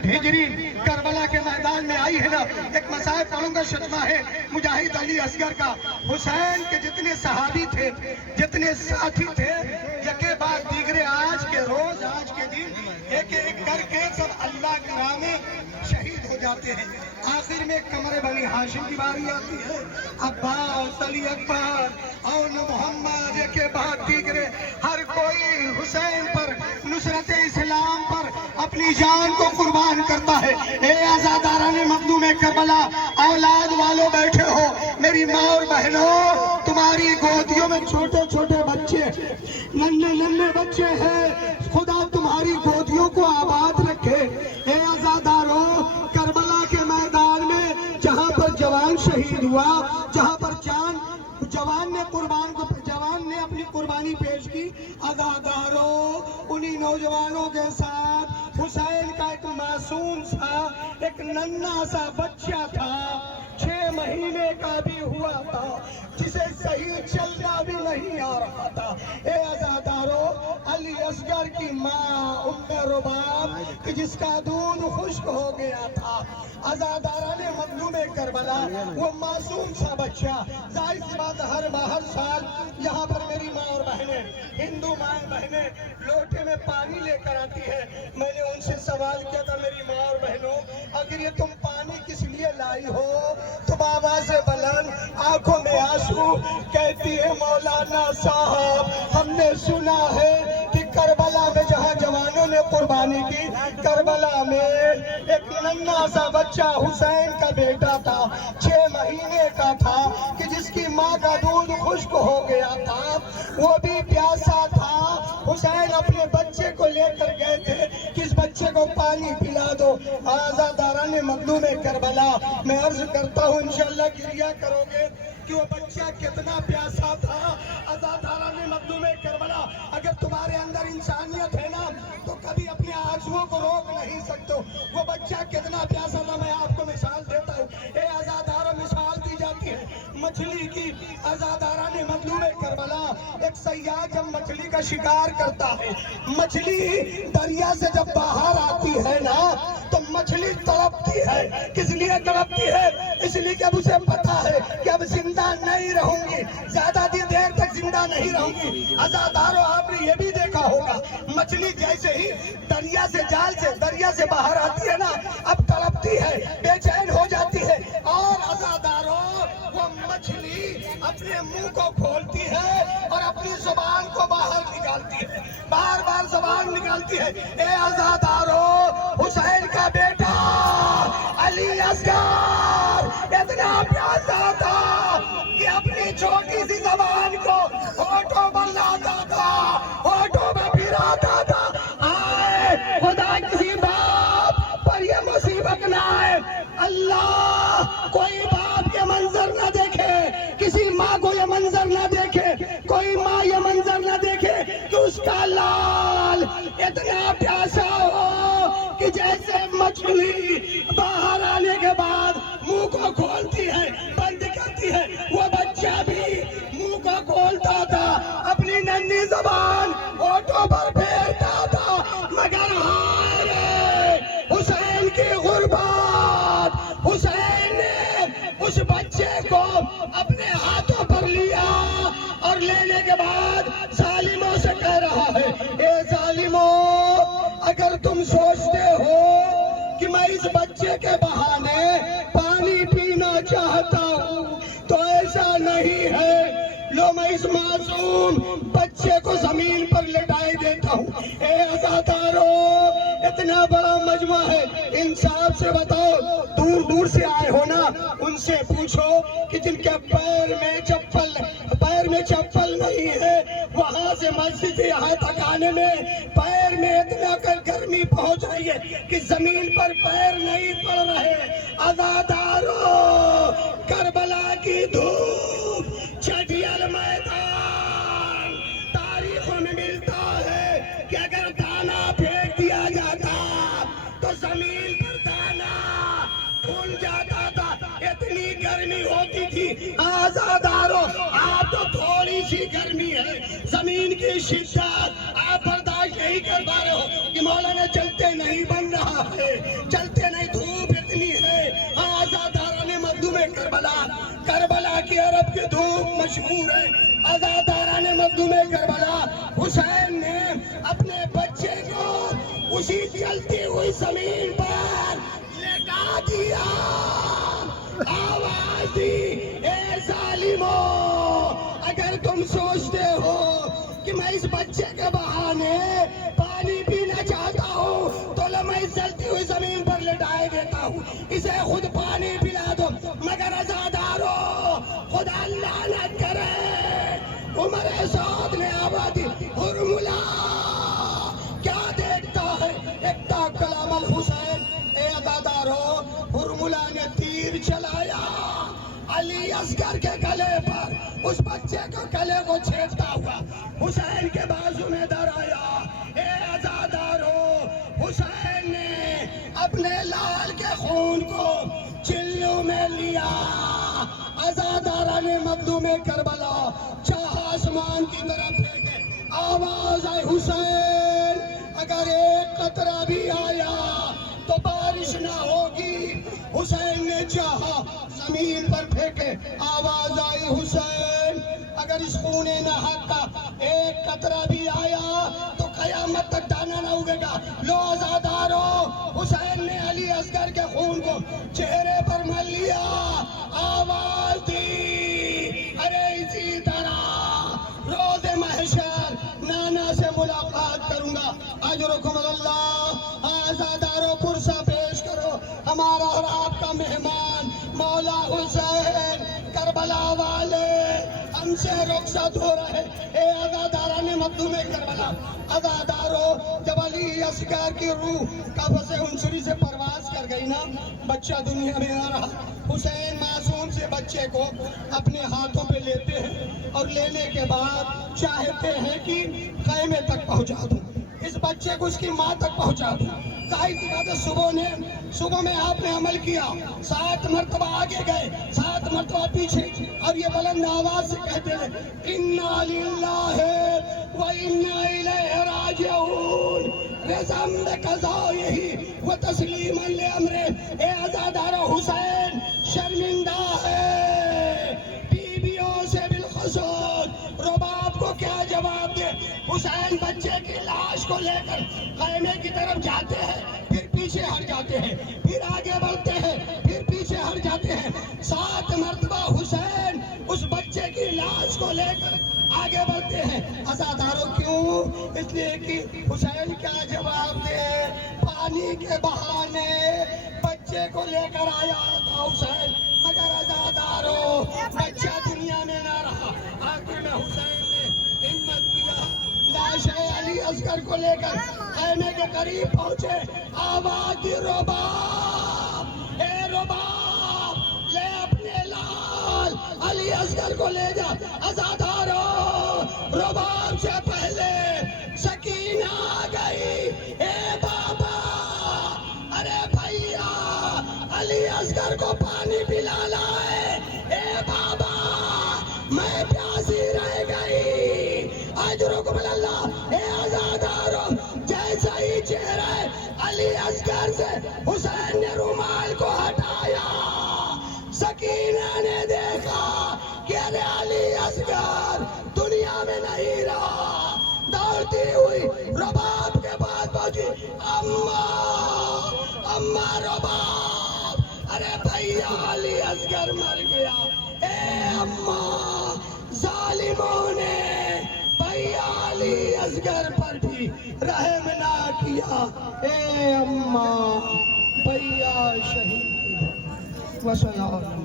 61 ہجری کربلا کے میدان میں آئی ہے نا، ایک مصائب پڑھوں گا شجمہ ہے مجاہد علی اصغر کا۔ حسین کے جتنے صحابی تھے، جتنے ساتھی تھے، یکے بعد دیگرے آج کے روز، آج کے دن ایک ایک کر کے سب اللہ کے راہ میں شہید ہو جاتے ہیں۔ آخر میں قمر بنی ہاشم کی باری آتی ہے، عباس، علی اکبر اور محمد، ایک کے بعد دیگرے ہر کوئی حسین پر، نصرت اسلام پر اپنی جان کو قربان کرتا ہے۔ اے آزاداران مظلوم کربلا، اولاد والوں بیٹھے ہو، میری ماں اور بہنوں، تمہاری گودیوں میں چھوٹے چھوٹے بچے، ننھے ننھے بچے ہیں، خدا تمہاری گودیوں کو آباد رکھے۔ اے آزاداروں، کربلا کے میدان میں جہاں پر جوان شہید ہوا، جہاں پر جوان نے اپنی قربانی پیش کی، آزاداروں، انہی نوجوانوں کے ساتھ حسین کا ایک معصوم سا، ایک ننھا سا بچہ تھا، 6 مہینے کا بھی ہوا تھا، جسے صحیح چلنا بھی نہیں آ رہا تھا۔ اے آزاداروں، علی اصغر کی ماں ام رباب، کہ جس کا دودھ خشک ہو گیا تھا، آزاداران مظلوم کربلا، وہ معصوم سا بچہ، ظاہر سی بات ہر سال یہاں پر میری ماں اور بہنیں، ہندو مائیں بہنیں لوٹے میں پانی لے کر آتی ہے۔ میں نے ان سے سوال کیا تھا، میری ماں اور بہنوں، اگر یہ تم پانی کس لیے لائی ہو؟ تو بابا سے بلند، آنکھوں میں آنسو، کہتی ہے مولانا صاحب، ہم نے سنا ہے کہ کربلا میں جہاں جوانوں نے قربانی کی، کربلا میں ایک ننھا سا بچہ حسین کا بیٹا تھا، 6 مہینے کا تھا، کہ جس کی ماں کا دودھ خشک ہو گیا تھا، وہ بھی پیاسا تھا۔ حسین اپنے بچے کو لے کر گئے تھے کہ اس بچے کو پانی پلا دو۔ آزاداران مظلوم کربلا، میں عرض کرتا ہوں انشاءاللہ گریہ کرو گے کہ وہ بچہ کتنا پیاسا تھا۔ آزاداران مظلوم کربلا، اگر تمہارے اندر انسانیت ہے نا تو کبھی اپنے آنسوؤں کو روک نہیں سکتے۔ وہ بچہ کتنا پیاسا تھا، میں آپ کو مثال دیتا ہوں۔ اے آزاداروں، مثال دی جاتی ہے مچھلی کی۔ آزاداران مظلوم کربلا، ایک سیاح جب مچھلی کا شکار کرتا ہے، مچھلی دریا سے جب باہر آتی ہے نا تو مچھلی تڑپتی ہے۔ کس لیے تڑپتی ہے؟ اس لیے کہ اب اسے پتا ہے کہ اب زندہ نہیں رہوں گی، زیادہ دیر تک زندہ نہیں رہوں گی۔ آزاداروں، آپ نے یہ بھی دیکھا ہوگا، مچھلی جیسے ہی دریا سے باہر آتی ہے نا، اب تڑپتی ہے، بے چین ہو جاتی ہے، اور آزاداروں، وہ مچھلی اپنے منہ کو کھولتی ہے اور اپنی زبان کو باہر نکالتی ہے، بار بار زبان نکالتی ہے۔ اے آزاداروں، حسین کا بیٹا علی اصغر اتنا پیاسا تھا کہ اپنی چھوٹی سی زبان کو ہونٹوں پر لاتا تھا، ہونٹوں میں پھراتا تھا۔ آئے خدا، کسی باپ پر یہ مصیبت نہ آئے، اللہ، کوئی باپ یہ منظر نہ دیکھے، کسی ماں کو یہ منظر نہ دیکھے، کوئی ماں یہ منظر نہ دیکھے کہ اس کا لال اتنا پیاسا ہو کہ جیسے مچھلی باہر آنے کے بعد منہ کو کھولتی ہے، بند کرتی ہے، وہ بچہ بھی منہ کو کھولتا تھا، اپنی ننھی زبان ہونٹوں پر پھیرتا تھا، مگر ہائے رے حسین کی غربت، حسین نے اس بچے کو اپنے ہاتھوں پر لیا اور لینے کے بعد ظالموں سے کہہ رہا ہے، اے ظالموں، اگر تم سوچتے ہو کہ میں اس بچے کے بہانے پانی پینا چاہتا ہوں تو ایسا نہیں ہے، لو میں اس معصوم بچے کو زمین پر لٹائے دیتا ہوں۔ اے آزاداروں، اتنا بڑا مجمع ہے، انصاف سے بتاؤ، دور دور سے آئے ہو نا، ان سے پوچھو کہ جن کے پیر میں چپل نہیں ہے، وہاں سے مسجد سے یہاں تک آنے میں پیر میں اتنا گرمی پہنچ رہی ہے کہ زمین پر پیر نہیں پڑ رہے۔ آزاداروں، کربلا کی دھوپ، چھٹیل میدان، تاریخوں میں ملتا ہے کہ اگر دانا پھینک دیا جاتا تو زمین پر دانا پھول جاتا تھا، اتنی گرمی ہوتی تھی۔ آزاداروں، آپ تو تھوڑی سی گرمی ہے، زمین کی شدت آپ برداشت نہیں کر پا رہے ہو کہ مولانا چلتے نہیں بن رہا ہے۔ عرب کی دھوپ مشہور ہے، عزاداران مظلوم کربلا، حسین نے اپنے بچے کو اسی چلتی ہوئی زمین پر لٹا دیا، آواز دی، اے ظالموں، اگر تم سوچتے ہو کہ میں اس بچے کے بہانے پانی پینا چاہتا ہوں تو میں جلتی ہوئی زمین پر لٹائے دیتا ہوں، اسے خود پانی پلا دو، مگر عزادارو خدا لعنت کرے، عمر سعد نے آواز دی، حرملہ کیا دیکھتا ہے ایکتا کلام الحسین، اے عزادارو حرملہ نے تیر چلایا علی اصغر کے گلے پر، اس بچے کو گلے کو چھیدتا ہوا حسین کے بازو میں در آیا، اے عزادارو حسین نے اپنے لال کے خون کو چلوں میں لیا، عزاداران مظلوم کربلا چاہا آسمان کی طرف پھینکے، آواز آئی حسین اگر ایک قطرہ بھی آیا تو بارش نہ ہوگی، حسین نے چاہا زمین پر پھینکے، آواز آئی حسین اگر اس خون ناحق کا ایک قطرہ بھی آیا تو قیامت تک دانا نہ اگے گا، لو عزادارو حسین نے علی اصغر کے خون کو چہرے پر مل لیا، آواز دی، ارے اسی طرح روز محشر نانا سے ملاقات کروں گا، اجرکم اللہ، عزادارو پرسہ پیش کرو ہمارا اور آپ کا مہمان مولا حسین، کربلا والے ہم سے رخصت ہو رہے، اے عزاداران مظلوم کربلا، عزادارو جب علی اصغر کی روح قفس عنصری سے پرواز کر گئی نا، بچہ دنیا میں نہ رہا، حسین معصوم سے بچے کو اپنے ہاتھوں پہ لیتے ہیں اور لینے کے بعد چاہتے ہیں کہ خیمے تک پہنچا دوں، اس بچے کو اس کی ماں تک پہنچا دوں، ظاہر سی بات ہے صبح میں آپ نے عمل کیا، 7 مرتبہ آگے گئے، 7 مرتبہ پیچھے، اور یہ بلند آواز سے کہتے ہیں اِنَّا لِلَّهِ وَإِنَّا إِلَيْهِ رَاجِعُونَ، رضام بقضائه وتسلیما لامرہ، اے عزادارو حسین شرمندہ ہے بیویوں سے بالخصوص، رباب کو کیا جواب دے، حسین بچے کی لاش کو لے کر خیمے کی طرف جاتے ہیں، پھر پیچھے ہٹ جاتے ہیں، پھر آگے بڑھتے ہیں، پھر پیچھے ہٹ جاتے ہیں، 7 مرتبہ حسین اس بچے کی لاش کو لے کر آگے بڑھتے ہیں، عزادارو کیوں؟ اس لیے کہ حسین کیا جواب دے، پانی کے بہانے بچے کو لے کر آیا تھا حسین، مگر عزادارو بچہ دنیا میں نہ رہا، آخر میں حسین نے ہمت کیا، لاش علی اصغر کو لے کر خیمے کے قریب پہنچے، آواز دی، رباب، اے رباب لے اپنے لال علی اصغر کو لے جا، عزادارو رباب سے پہلے سکینہ آ گئی، اے بابا، ارے بھیا علی اصغر کو پانی پلا لائے، اے بابا میں پیاسی رہ گئی، اجرکم اللہ، اے عزادارو جیسا ہی چہرہ علی اصغر سے حسین نے رومال کو ہٹایا، سکینہ نے دیکھا کہ ارے علی اصغر دنیا میں نہیں رہا، دوڑتی ہوئی رباب کے پاس پہنچی، اماں رباب، ارے بھیا علی اصغر مر گیا، اے اماں ظالموں نے بھیا علی اصغر پر بھی رحم نہ کیا، اے اماں بھیا شہید، وسلام۔